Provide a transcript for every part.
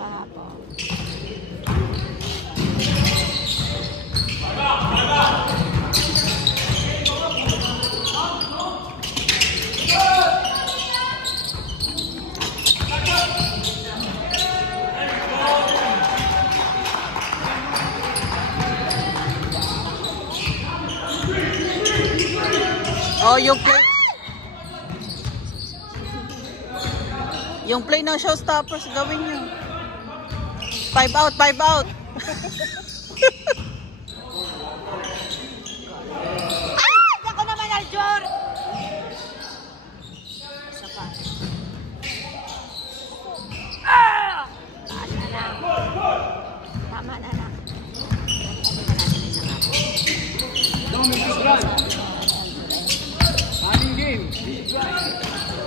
kahapon. Oh, yung play ng showstoppers, gawin nyo. 5 out, 5 out. Ako naman, Aljor! Isa pa. Tama na. Tama na lang.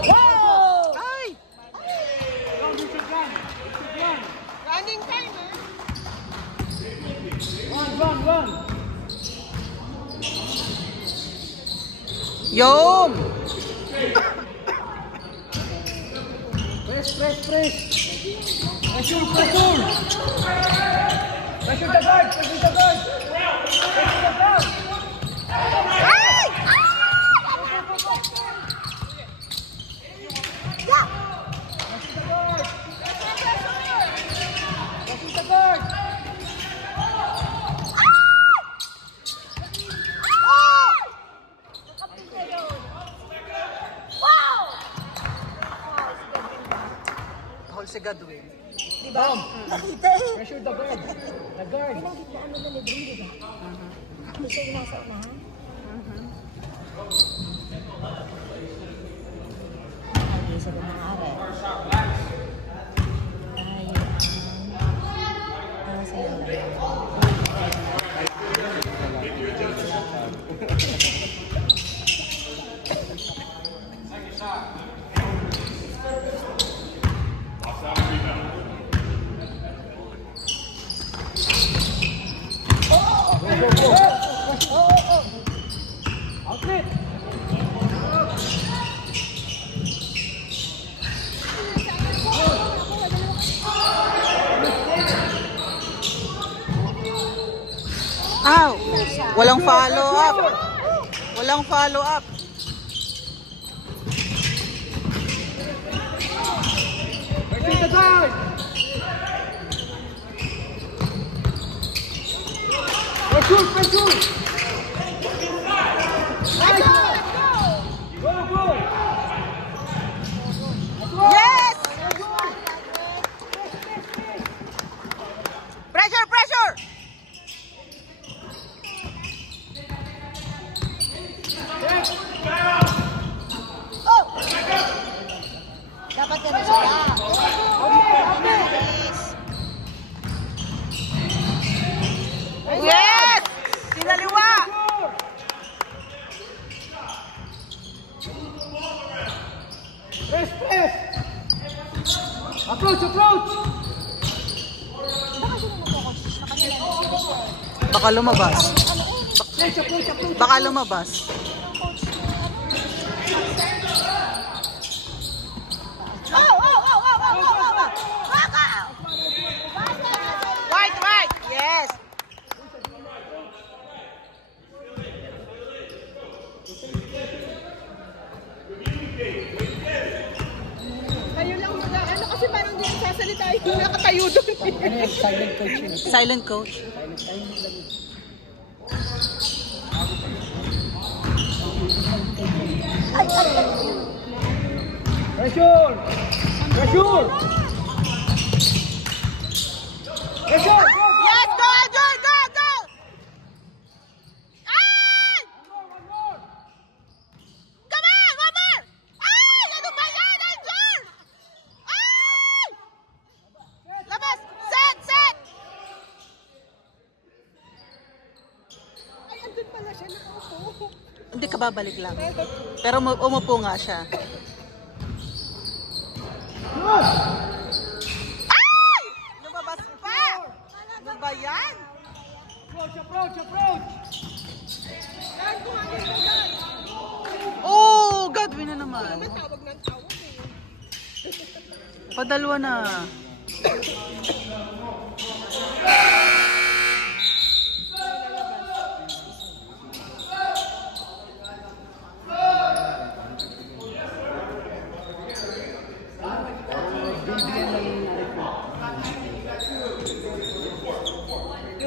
Wow! Ay! Running time, Run. Yum! Press. Pressure the guard. Pressure the guard. Si Godwin. diba? Nakita eh. Pressure the guard. The guard. Pinanggit na ano na Lebron, diba? Gusto yung nasa unahan? Ay, sa bunang-aral. Outlet. Ow! Walang follow up. Walang follow up. Pressure the guard. Pressure. Go. Yes! Pressure! Oh! Dapat yan sila. Yes! Sinaliwa! Press. Approach. Baka lumabas. Baka lumabas. Right. Yes. Kayo lang muna. Ano kasi parang di sasalita yung nakatayo doon. Ano yung silent coach yun? Silent coach. Pressure. Yes, go! Ay! Come on, one more! Ay! Ano ba yan, Angel? Ay! Labas! Set! Ay, andun pala siya nakaupo. Hindi ka babalik lang. Pero umupo nga siya. Ay! Lumabas pa! Ano ba yan? Approach. Oh, Godwin na naman. Tawag ng tawag eh. Padalwa na.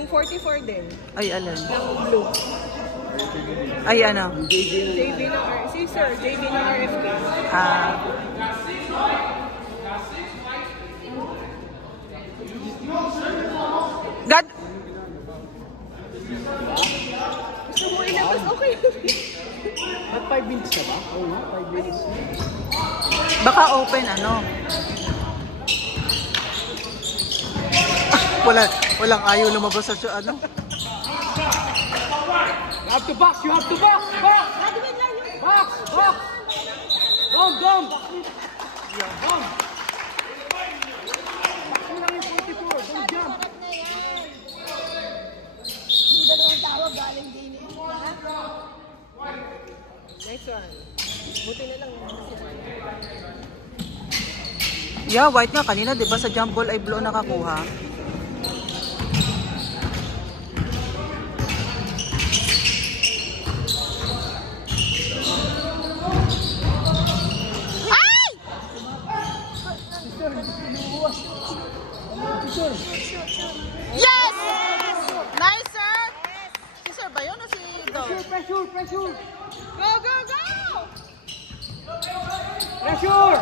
yung 44 din. Ay, alin? Ng blue. Ay, ano? JV ng si Sir, JV ng RFK. Ah. God! Gusto mo ilabas, okay. At 5 minutes na ba? Oo nga, 5 minutes. Baka open, ano? Walang ayaw lumabas sa ano? You have to box! You have to box! Box! Box! Box! Dom! Dom! Dom! Box mo lang yung 44. Don't jump! Next one. Buti na lang. Yeah, white nga kanina, 'di ba sa jump ball ay blue nakakuha? Ay! Yes! Nice, sir! Si sir ba yun o si Dog? Pressure! Pressure! Go, go, go! Pressure!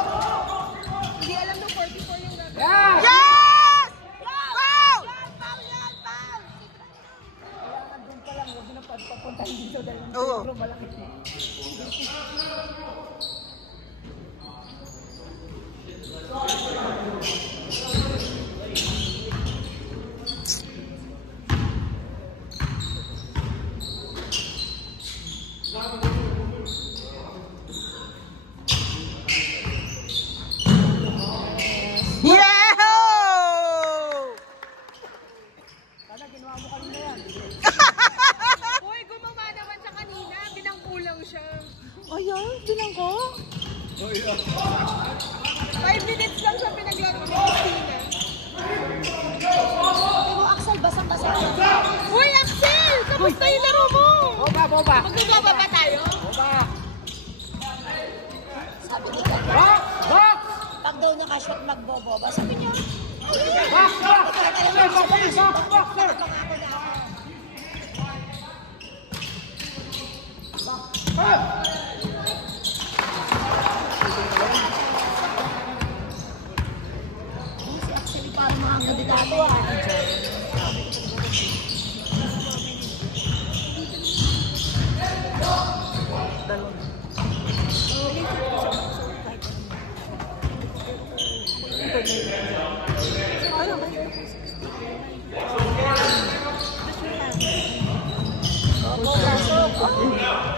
Hindi alam ng 44 yung gagawin. Yeah! Yes! Foul! Oo. Uy, gumawa naman siya kanina. Binangkulang siya. Ayan, binangko. 5 minutes lang siya pinaglaro ni Christina. Axel, basang-basa. Uy, Axel! Kamusta yung laro mo? Boba! Boba! Magbababa ba tayo? Boba! Sabi ni Kat, Box! Box! pag daw nakashot magboboba, sabi niya, Box! Box! Box! Box! Box! Sir! si Axel parang mga kandidato ah.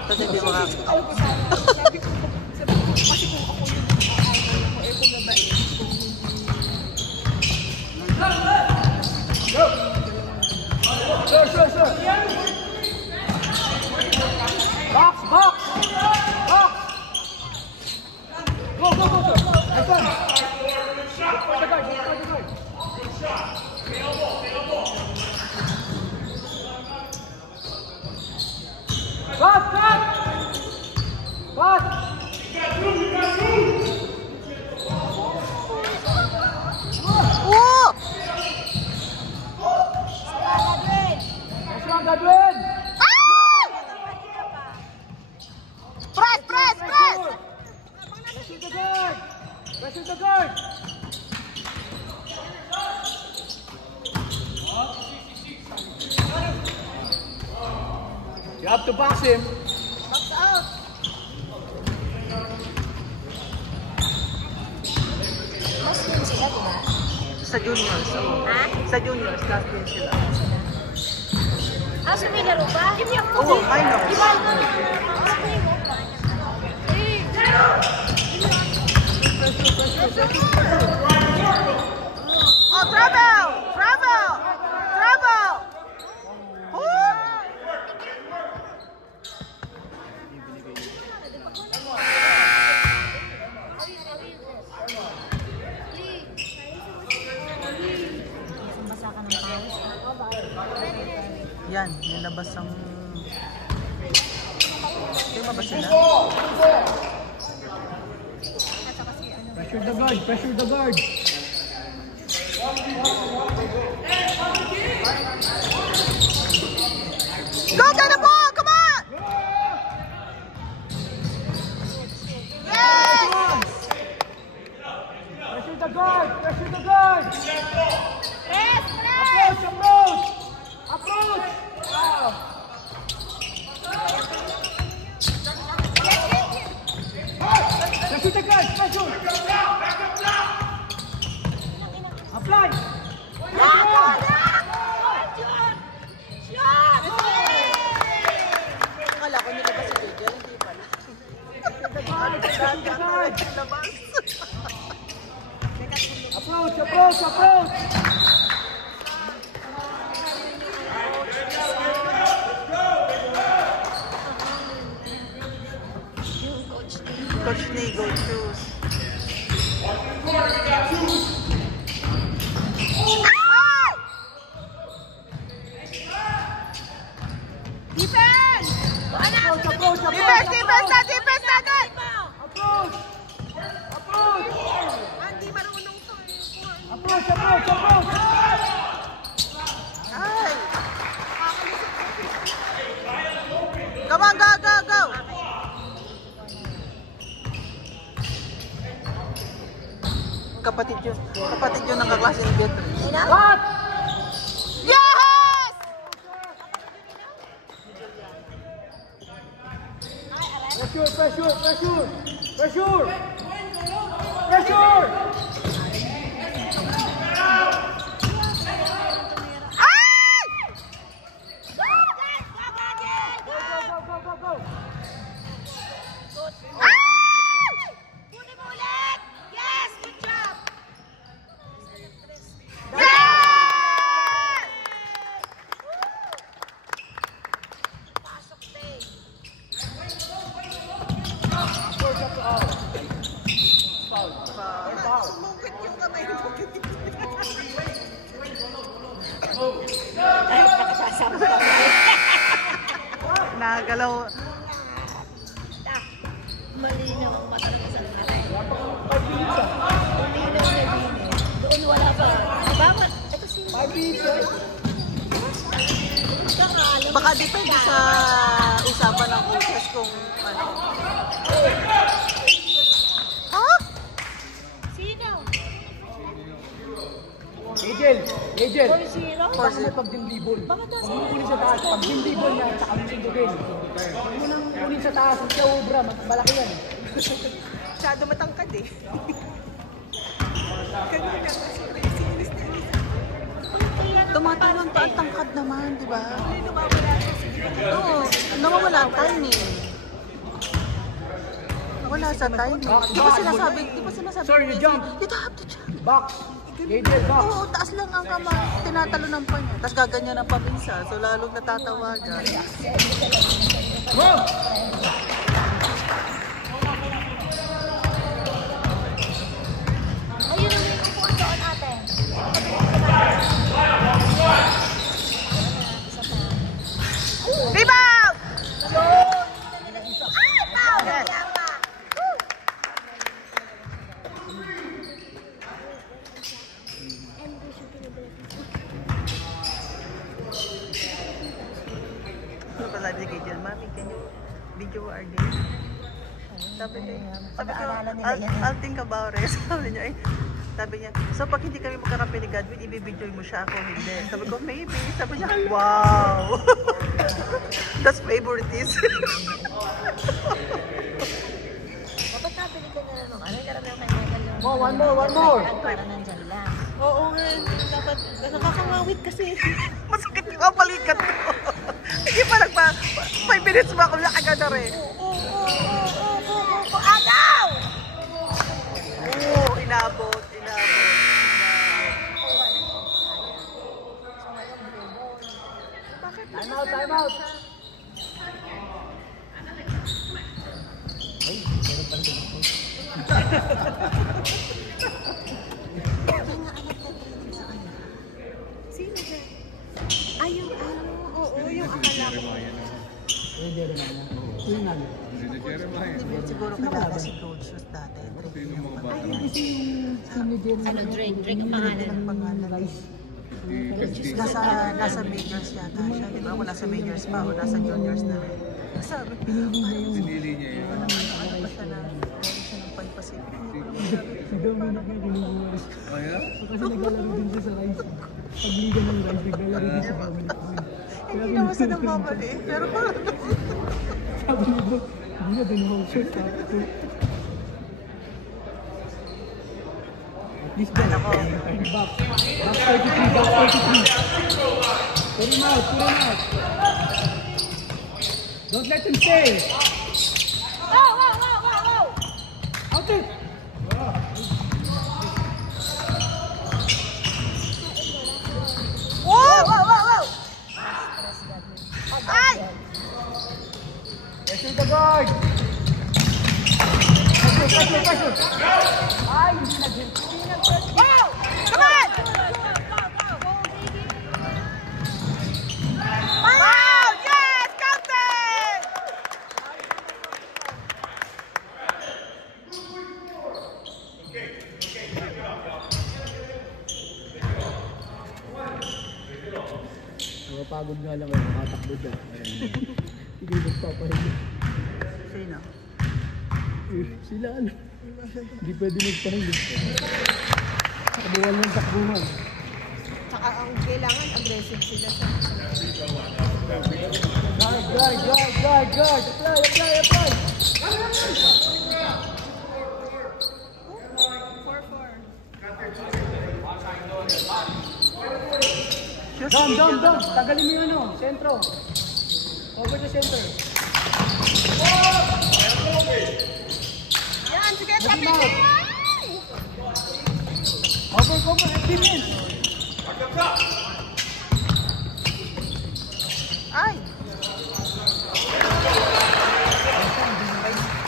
Kasi di ba Sabi ko, kasi kung ako yung eh kung babae. Sir! Sir! Sir! Box! Box! Box! Go! Go! Go! Sir! Nice one! Look for the guard! Look for the guard! Cut! Cut! Cut! Oh! Nice one, Godwin! Ah! Press, press, press! Pressure the guard! Pressure the guard! You have to box him. Box out. Mas yun sila, di ba? Sa juniors, oo. Ha? Sa juniors, last year sila. Ah, sumilaro ba? Oo, I know. Di ba? Sabihin mo. Oh, travel! Travel! Travel! Oh! Basa ka ng pawis. Yan, nilabas ang... Lima ba sila? Pressure the guard. Pressure the guard. Approach! Wow! Shoot agad! Shoot! Apply! Akala ko nilabas si Jojo, hindi pala. Approach! Coach Nego, choose. Defense! Approach! Defense natin! Hindi marunong to eh. Approach! Ay! Come on, go! Kapatid yun ng kaklase ni Beatrice. What? Yes! Pressure! Ay! Go! Kunin mo ulit! Yes! Good job! Yes! Pasok, Tay. Sumungkit yung kamay mo. Ay, nakasasama ka. Nagalaw. Tak. Malinaw ang mata ng isang nanay. Malinaw na linis. Doon wala pa. Bawat, ito si... 5 minutes. Baka depende sa usapan ng coaches kung ano. Ha? Sino? Angel! 4-0? Baka may pagdindibol. Bakit nasa- Huwag mo kunin sa taas. Pagdindibol niya, tsaka mo sundugin. Huwag mo nang kunin sa taas. Ang siya obra, malaki yan. Masyado matangkad eh. Kanina kasi sinis na yun. Tumatalon pa ang tangkad naman, di ba? Hindi nawawala na sige. Oo, nawawala ang timing. Wala sa timing. Di ba sinasabi? Sir, you jump. You have to jump. Box! Angel, box! Oo, taas lang ang kamay. Tinatalo ng pa niya. Tapos gaganyan ang paminsa. So lalong natatawagan. Go! Ayun ang may kukuha doon ate. Rebound! Ay, pao! Yama! Ano pa sabi kay Jill, Mami, can you video our game? Sabi niya, I'll think about it. Sabi niya, so pag hindi kami magkakape ni Godwin, ibibidyoy mo siya, ako hindi. Sabi ko, maybe. Sabi niya, wow! That's favoritism. Dapat nabili ka na lang. Ano yung karamihan kay Michael lang? Oh, one more! Para nandyan lang. Oo nga, dapat nakakangawit kasi. Masakit yung kapalikat ko. Hindi pa 5 minutes ba ako nakagad na rin. Agaw! Oo, inabot. Time out! Sino dyan? Ay, yung ano, oo, yung akala ko. Siguro kilala si Coach Shoes dati. Ano, Drake ang pangalan. Ang pangalan. Nasa majors yata siya. Di ba? Ako nasa majors pa. O nasa juniors na rin. Sabi, pinili niya yun. Ano pa siya na, meron siya ng Pan Pacific. Hindi ko Sigaw mo na kaya kinukuha. Kasi naglalaro din siya sa Rice. Pagliga ng Rice, naglalaro din siya sa Family Point. Hindi naman siya nang mamaliin, pero parang... Sabi niya bro, hindi na din ako short. At least ba? Back 33, back 33. Put him out, put him out. Don't let him stay. Out it. Wow! Ay! Pressure the guard. Pressure. Ay, hindi nag-hit. Wow! Come on! Wow! Yes! Captain! Nakapagod nga lang ako, nakatakbo dyan. Hindi magpapahinga. Sino? Sila ano? Hindi pwede magpahinga. Takbuhan lang takbuhan. Tsaka ang kailangan aggressive sila sa... Guard. Apply. 4-4. Down. Tagalin mo yun, no? Sentro. Over the center. Yan, sige, tabi Over. niya! Defense. Ay!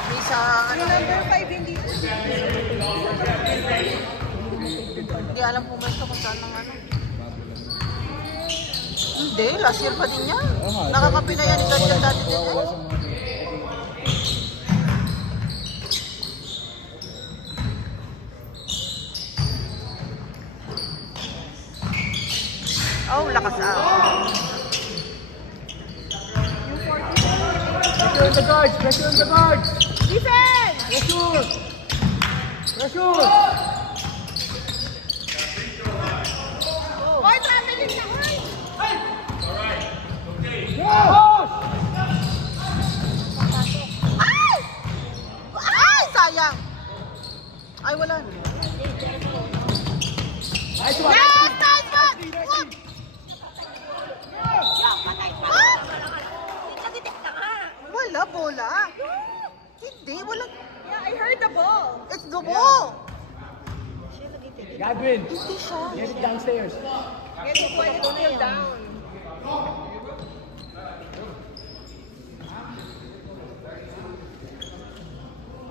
May sa ano na Number 5 hindi. hindi alam kung may kung saan ng ano. Hindi, last year pa din yan. Nakakapinayan ganyan dati din eh. Oh, lakas Yung 40. Pressure on the guards. Defense! Pressure. Oy, traveling na, oy! Ay! Sayang! Ay, wala na. Nice one. Yes! Nice one! Whoop! Wala, bola. Hindi, wala. Yeah, I heard the ball. It's the ball. Godwin. Hindi siya. Get it downstairs. Get it when it's still down.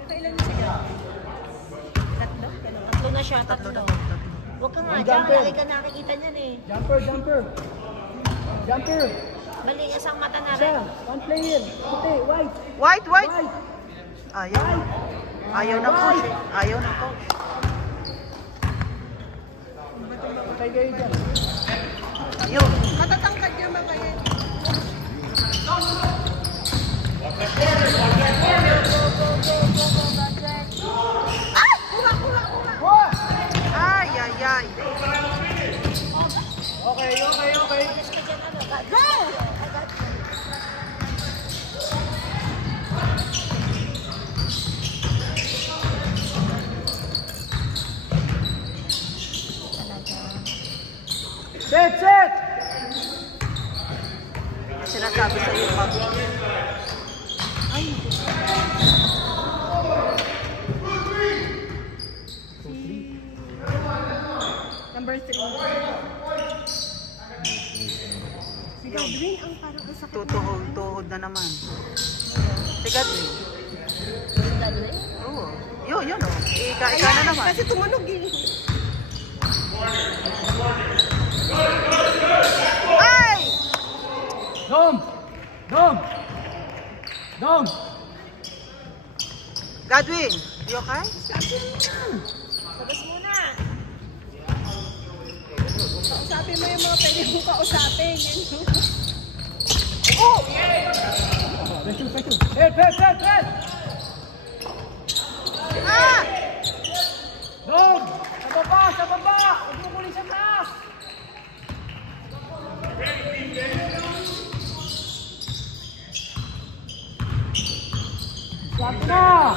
Kailan na siya? Tatlo? Tatlo na siya, Tatlo tatlo. na. Huwag ka nga Ang dyan, jumper. lagi ka nakikita niyan eh. Jumper. Mali isang mata na Isa. rin. One player. Puti. White. White. Ayaw. Ayaw ng coach. Ayaw ng coach. Patay kayo dyan. Yun. Matatangkad yung mga yan. Ay! Kuha! Ay! Okay. Go! Set! Sinasabi sa iyo, Pag. Ay! Number 3. Si Godwin ang parang masakit. Tutuhod na naman. Si Godwin. Oo. Yun o. Ika na naman. Kasi tumunog eh. Ay! Dom! Godwin, you okay? Labas muna. Kausapin mo yung mga pwede mo kausapin. Oh! Pressure. Head! Ah! Sa baba! Huwag mo kunin sa taas! Swap na!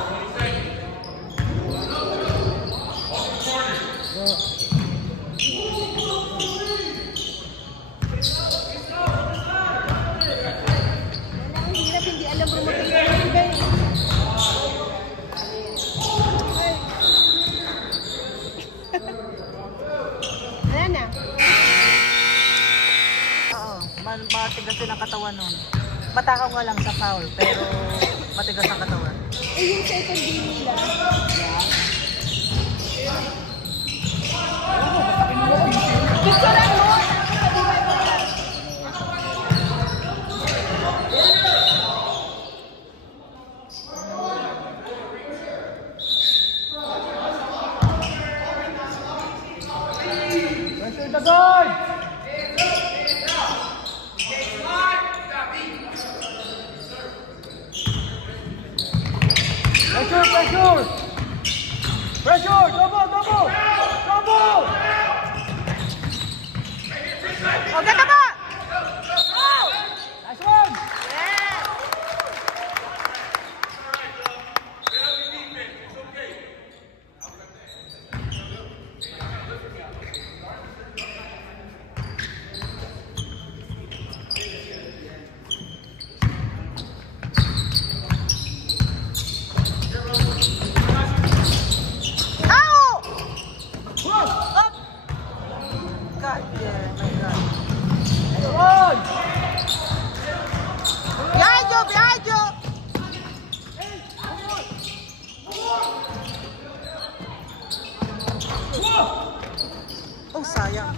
Ang hirap, hindi alam mo mag-ibig. Wala na. Oo, matigas din ang katawan nun. Matakaw nga lang sa foul, pero matigas ang katawan. Eh, yung second game nila. Picturean mo! Pressure the guard! Pressure! Pressure! Double! Oh, ganda ba? Nice one! God, yeah, my God. One! Behind you! Oh, sayang.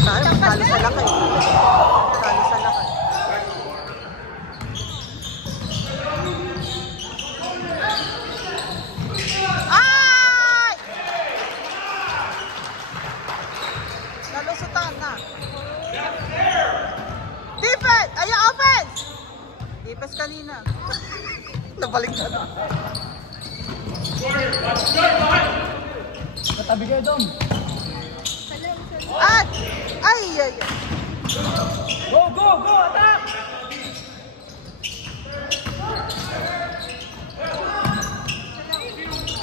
Sayang, talo sa laki. Talo sa laki. Ay! Nalusutan na. Defense! Ayan, offense! Defense kanina. Nabalik na. Katabi kayo, Dom. At! Ay! Go! Attack!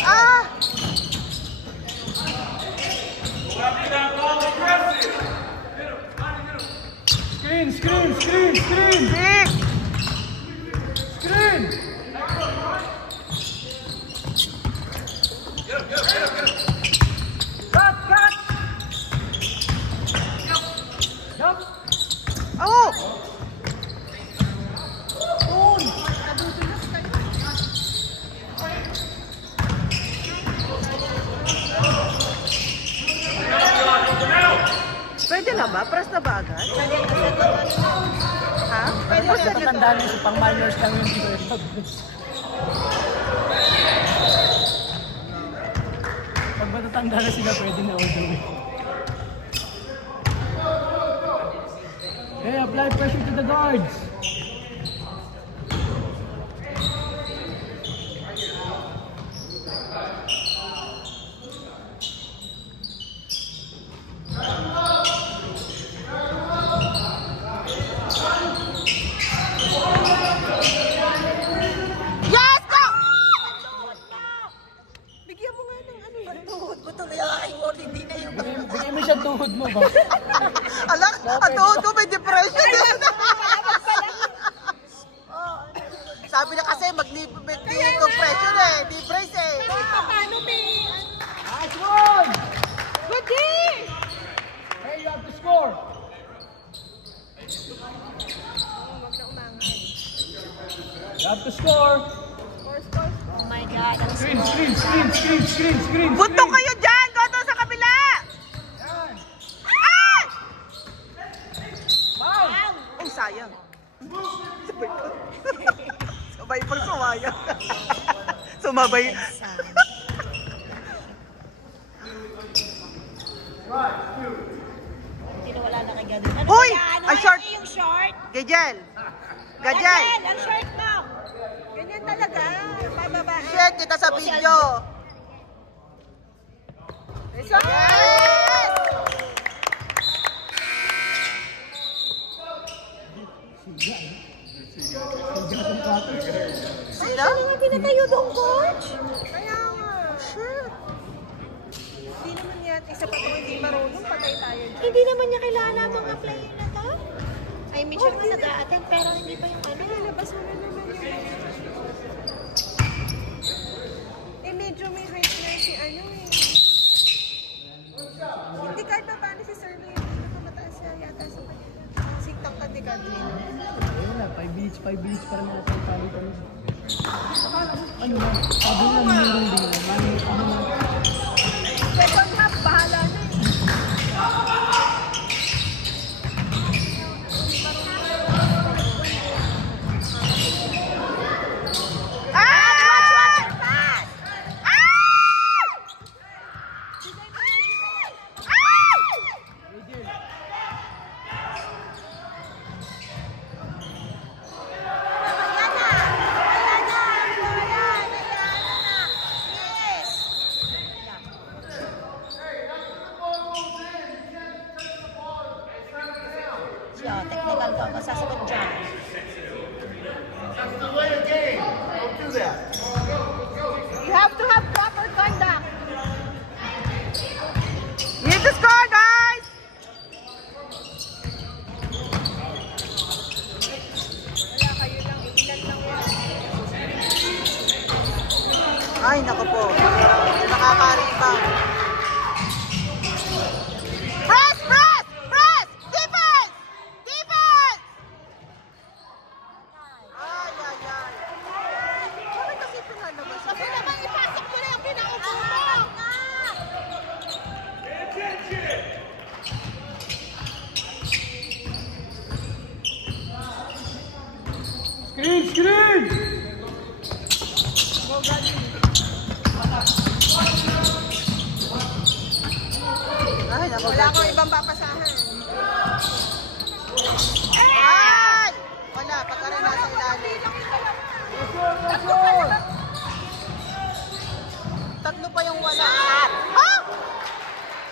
Ah! Screen! Big! Screen! Cut! Jump! Oh! Pwede na ba? Press na ba agad? Ha? Pwede ba sa Tatandaan niyo sa pang-minors lang yung pag matatanda na sila, pwede na order. Okay, apply pressure to the guards. Yes! Go! Bigyan mo nga ng ano yun. Tuhod ko tuloy ang aking word, hindi na yung Bigyan mo siya tuhod mo ba? Alak, ang tuhod ko may depression din. Sabi na kasi mag-decompression eh. Depress eh. Paano, Pe? Nice one! Pwede! Hey, you have to score! Huwag na umangan. You have to score! Oh my God, ang Screen! Bunto kayo dyan! Goto sa kabila! Yan! Ay! Foul! Oh, sayang. Sabay pang sumayang. Sumabay. Hindi na wala na kay Gadon. Ano Hoy! kaya? Ano Ay, short! Ano yung short? Gajel! Gajel! Gadon, ang short mo! Ganyan talaga. Bababa. Share kita sa video. Sila? Hindi pinatayo doon, coach. Kaya nga. Shit. Hindi naman yan. Isa pa kung hindi marunong, patay tayo. Hindi naman niya kilala ang mga player na to. I mean, siya nga nag-a-attend, pero hindi pa yung ano. Nalabas mo na naman yung medyo may height na si ano eh. Hindi kahit pa paano si Sir Lee, nakamataas siya yata sa kanya. Siktang ka di ka din. Ayun na, 5 minutes pa rin natin talo pa rin. Ano na, sabi lang meron din. Ano na. Second half, bahala na eh. Technical ka, masasagot dyan. You have to have proper conduct. You need to score, guys! Wala, kayo lang, ilan lang yan. Ay, naku po. Nakakaribang. Press! Press! Press! Defense! Defense! Ay, ay, ay. Bakit kasi pinalabas? Kasi naman ipasok mo na yung pinaupo mo. Screen! Screen! Ay, naku. Wala akong ibang papasahan. Ay! Wala, pagka rin nasa ilalim. Tatlo pa yung wala. Ha?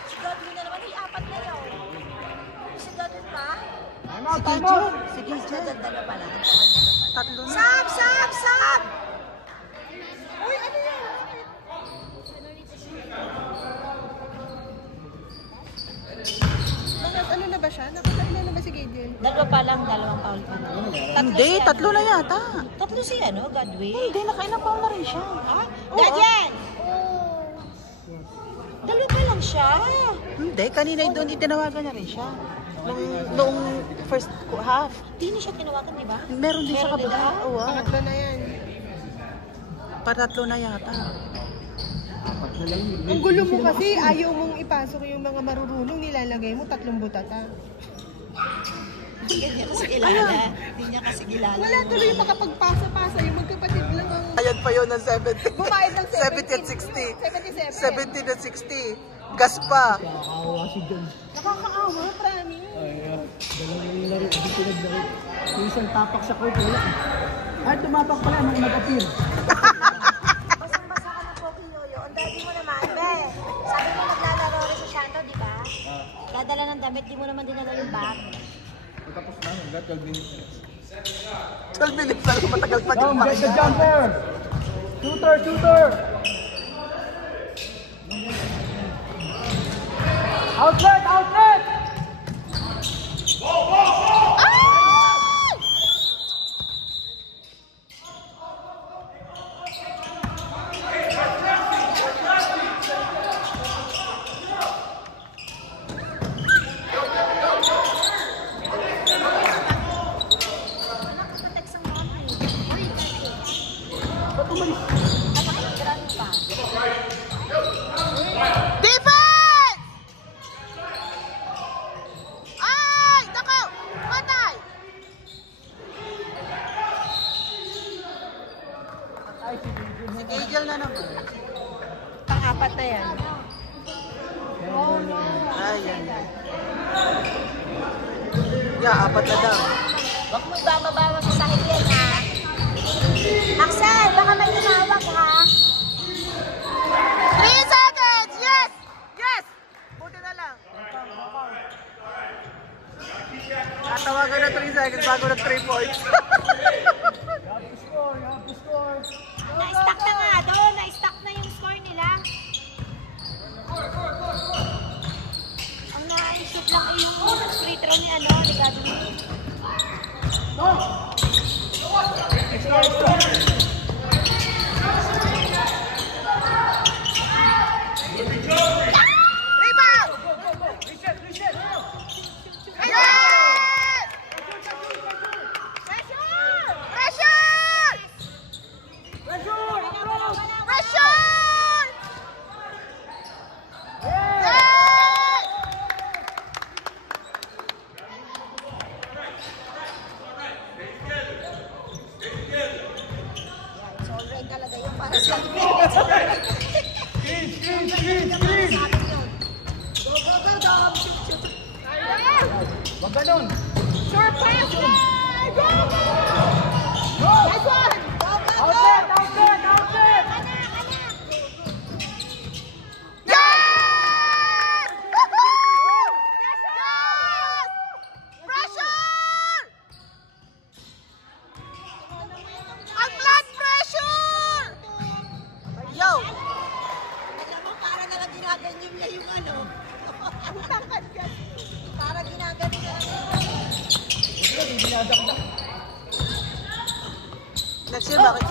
Si Godwin na naman, apat na yun. Si Godwin pa? Time out! Time out! Sige, Jen. Dalawa pala. Tatlo na. Sab! Sab! Sab! Uy, ano yan? Ano na ba siya? Nakakailan na ba si Gideon? Dalawa pa lang, dalawang foul pa lang. Hindi, tatlo na yata. Tatlo si ano, Godwin? Hindi, nakailang pa na rin siya. Ha? Dadyan! Dalawa pa lang siya. Hindi, kanina doon itinawagan na rin siya. Noong first half. Hindi niya siya tinawagan, di ba? Meron din sa Meron din kabila. daw? Oo. Pangatlo na yan. Patatlo na yata. Apat na lang yun. Ang gulo mo kasi, ayaw mong ipasok yung mga marurunong, nilalagay mo 3 butata. Hindi niya kasi kilala. Hindi niya kasi kilala. Wala tuloy yung makapagpasa-pasa, yung magkapatid lang ang Ayan pa yun ng 70. bumayad ng 70 at 60. 77. 70 at 60. Gas pa. Nakakawa si John. Nakakaawa, promise. Ay, dalawang laro. Hindi pinaglaro. Yung isang tapak sa court, wala. Ay, tumapak pala nung nag-appear. Basang-basa ka ng Poki Yoyo. Ang daddy mo naman, be. Sabi mo naglalaro rin si Shanto, di ba? Dadala ng damit, di mo naman dinala yung bag. Tapos na, hanggang 12 minutes. 12 minutes na lang matagal pa Down, yung get the pakita. jumper! Shooter, shooter! Outlet, outlet! Text ang mga Uy, Ba't umalis? napaka-grano pa. Defense! Ay! Nako! Patay! Si Gagel na naman. Pang-apat na yan. Ayan. Yeah, apat na daw. Huwag mo bababawa sa sahig yan, ha? Axel, baka may tumawag, ha? 3 seconds! Yes! Yes! Tatawagan na 3 seconds bago na 3 points. Na-stack na nga doon. Na-stack na yung score nila. Ang na-shoot lang ay yung free throw ni ano, ni Godwin. Wag ganun! Short pass! Go! Go! Nice one! Outlet! Outlet! Outlet! Yes! Woohoo! Yes! Pressure! Ang blood pressure! Yo! Alam mo, para nalang ginaganyan niya yung ano. Para ginaganyan niya lang yung Next year, bakit?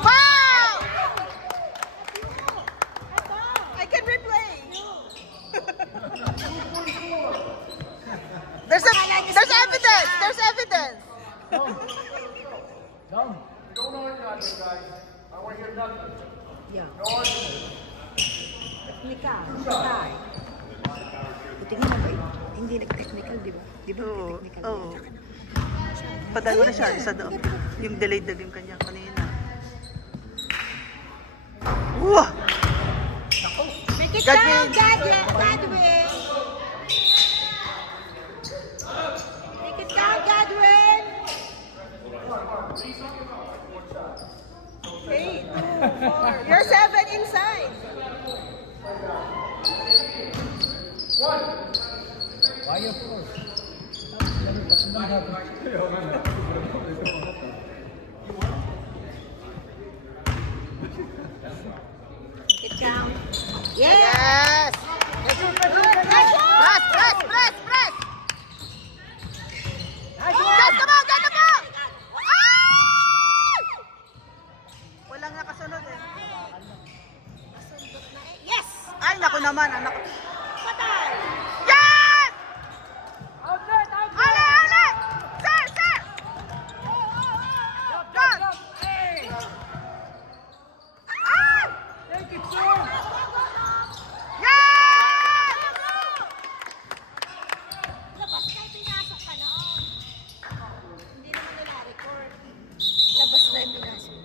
Wow! I can replay. There's evidence. There's evidence. Down. Yeah. Technical. Technical. Tingnan mo ba yun? Hindi nag-technical, di ba? Di ba? Oo. Technical. Oo. Padal mo na siya. Isa doon. Yung delayed na yung kanya kanina. Wow! Make it Godwin. down, Godwin! Make it down, Godwin! 8, 2, 4. You're 7 inside. Why you force? Get down. Yeah! Yes! Press! Press! Press! Press! Yes! Come on! Get the ball! Ah! Walang nakasunod eh. Yes! Ay, naku naman. Anak. Patay! Yes! Outlet! Outlet! Ole! Ole! Sir! Sir! Good! Ah! Take it, sir! Yes! Labas na, pinasok ka na. Hindi naman nila record. Labas na, pinasok.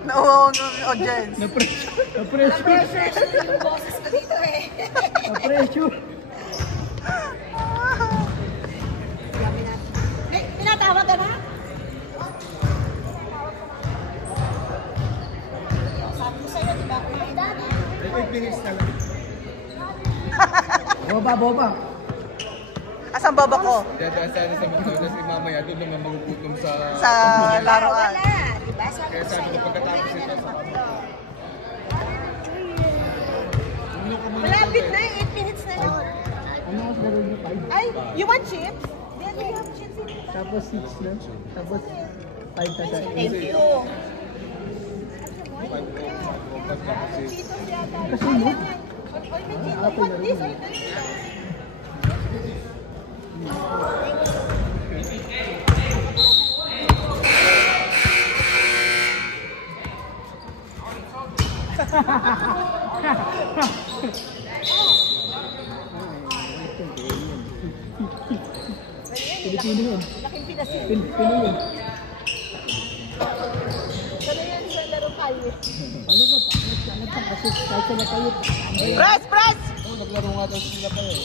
Nauwaw ng audience. Na-pressure! Pressure yung boses ko dito eh. Na-pressure! Pinatawag ka na? Sabi ko sa'yo, di ba? Kumain dami. Boba, boba! Asan baba ko? Dadaan sana sa mga kasi mamaya doon naman magugutom sa... Sa laruan. Wala, di ba? Sabi Kaya ko sabi ko sa'yo, pagkatapos kumain ito na sa... Malapit na, 8 minutes na yun. Ano mas laro niyo? 5? Ay, you want chips? Tapos 6 na? Tapos 5 sa sa'yo. Thank you. Kasi mo? What this? Ay, Pilipino yun. laking pinasin. Pilipino yun. Sana yan sa laro kayo. Ano ba? Nagpang-assist kahit sa tayo. Press! Press! Oo, naglaro nga daw sila pa eh.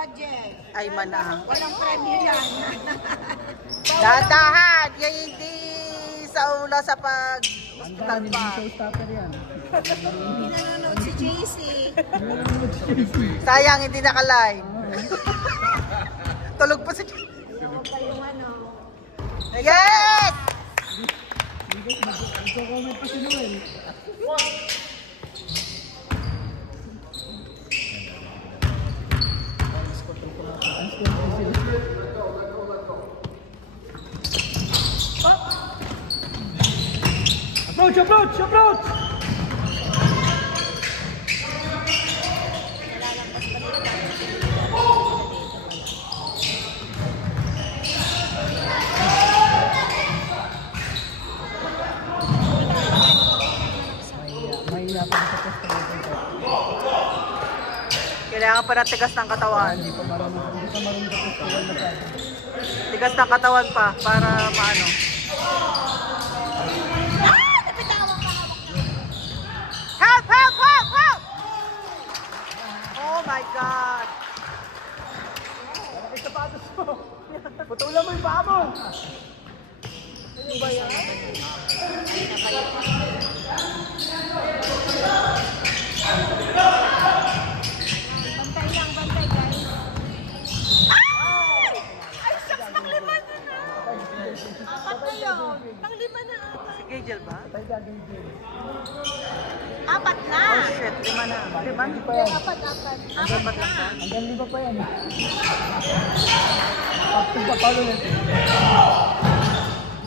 budget. Ay, mana. Walang premyo yan. Dahan-dahan! Yan hindi sa ula sa pag... Pinanonood si JC. Sayang, hindi naka-live. Tulog po si... Huwag kayong ano. Yes! Comment pa si Noel. Approach, approach, approach! Kailangan pa na tigas ng katawan. Tigas ng katawan pa para maano. Help! Help! Help! Help! Oh my God! Malaki sapatos mo. Putulan mo yung paa mo. Ano ba yan? Bantay lang, bantay guys. Ay, shucks, panglima na na. Apat na yun. Panglima na ata. Si Gagel ba? Apat na. Oh shit, 5 na. 5? Apat. Apat lang ba? Hanggang 5 pa yan. Pagpapalo lang.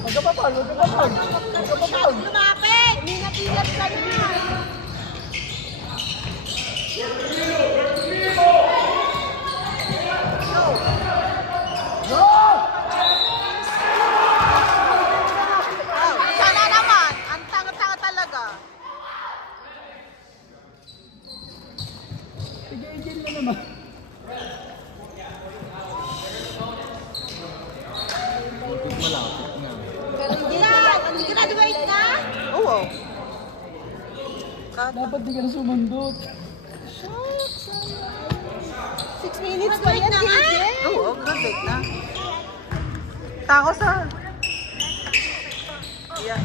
Magkapapalo, magkapapalo. Magkapapalo. Lumapit. Hindi napilat ka na. Sana naman! Ang tanga-tanga talaga. Sige, Angel na naman. Graduate na? Oo. Dapat di ka na sumundot. 6 minutes pa yan, Gagel. Oo, graduate na. Tako sa... Yeah.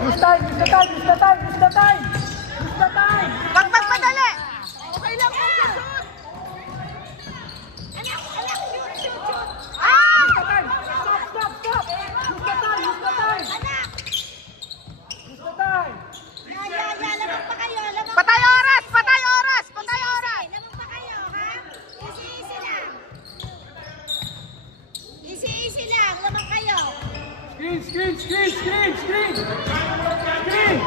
Miss time, miss the time, miss the time, miss the time! Miss the time! Magpadali! Okay lang po sa shoot. Shoot. Ah! Miss the time! Stop, stop, stop! Miss the time, miss the time! Anak. Miss the time! Lamang pa kayo. Patay oras! Patay oras! Patay oras! Lamang pa kayo, ha? Easy lang. Easy lang. Lamang kayo. Screen, screen, screen, screen, screen! Screen!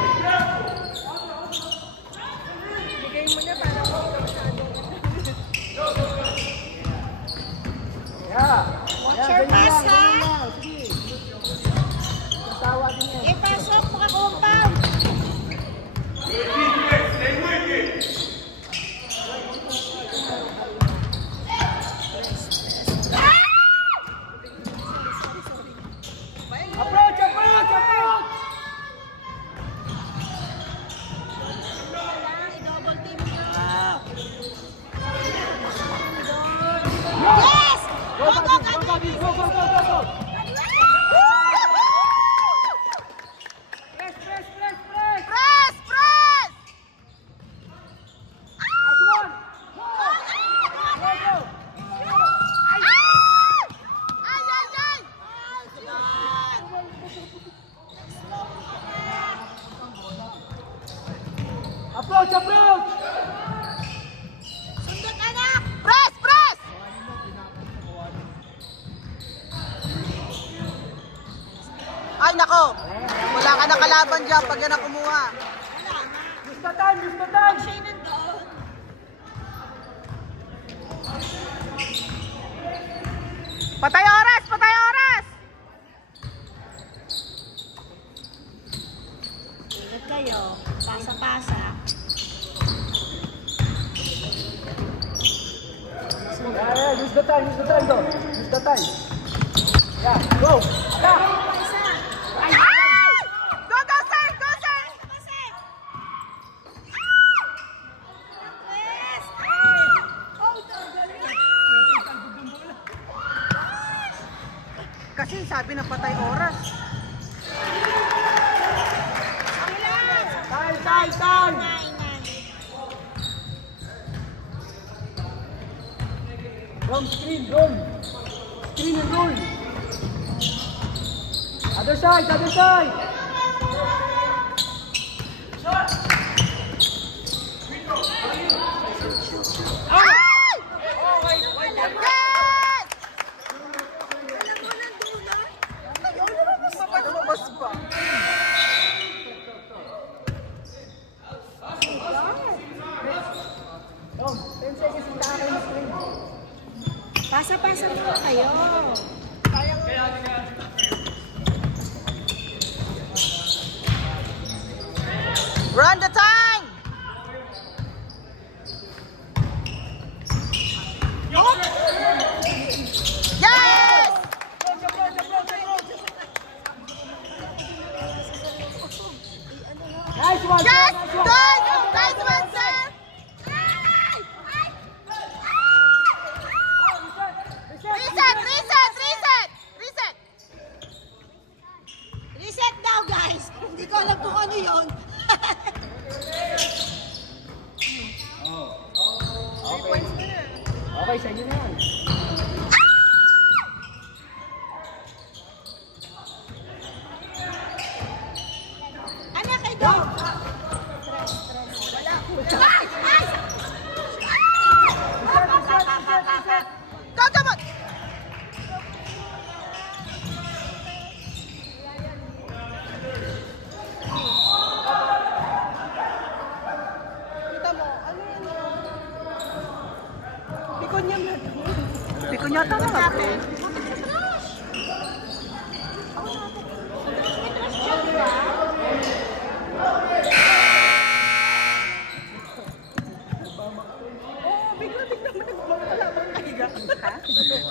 Bigay mo na para Yeah! watch your pass, ha? Sige! Nasawa din yan. Pasok mga compound. Approach, approach, approach! I-double team nyo. Ah. Yes! Go, Bobby, go, go, go, go, go! Press, press, press, press! Press! Press! Last one! Go, go! Ah! Ay, ay, ay! Approach, approach! Sundot, anak! Press! Press! Ay, nako! Wala ka na kalaban dyan pag yan ang kumuha. Use the time, use the time! Siya nandoon. Patay oras! Patay oras! Ingat kayo. Pasa-pasa. Yeah, use the time, go! Use the time! Yeah, go! Attack! Ay! Go, go, sir! Go, sir! sabi na patay oras. Time! From screen, roll. Screen and roll. Other side! Pasa-pasa muna kayo. Run the time! Yes! Nice one! Yes! Nice one! Nice one, sir! Reset! Reset daw, guys. Hindi ko alam kung ano yun. Okay, sa inyo na yan. Anak, kay Dog. Go, come on! Kita mo, ano yan? Pikon niya na. Pikon yata na natin. Bigla mo nagmamala mo nahiga. Ha?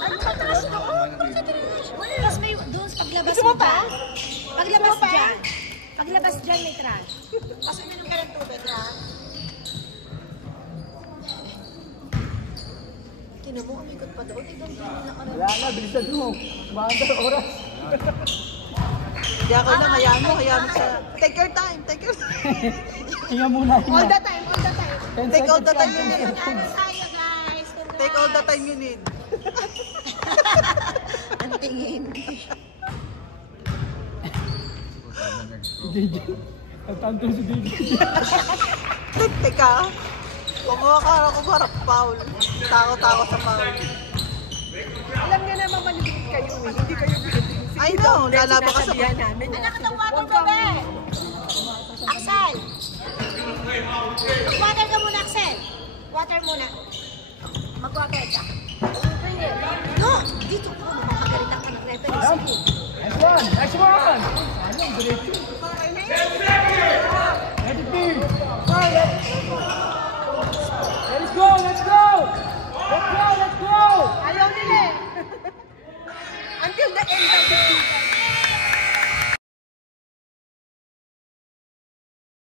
Ano pa trash doon? Tapos may doon paglabas Gusto mo pa? Paglabas Gusto mo pa? dyan. Paglabas dyan may trash. Tapos uminom ka ng tubig, ha? Tinan mo, umikot pa doon. Tignan mo lang ka Wala na, bilisan mo. Maandar oras. Kaya ko lang, hayaan mo sa... Take your time. Hinga muna, All the time. 10 Take all the seconds time you yan, 10 need. seconds. Tayo, guys. Take all the time you need. Ang tingin. DJ. Nagtantong si DJ. Teka. Kumakara ko para foul. Takot sa foul. Alam niya naman maliliit kayo eh. Hindi kayo pwede. I know, lalaban ka sa... namin. Anak ng water mo, be! Axel! Mag-water ka muna, Axel. Water muna. Mag-water ka. No! Dito ko. Makakagalitan ka ng referee. Nice one! Ano, diretso. Ready, team!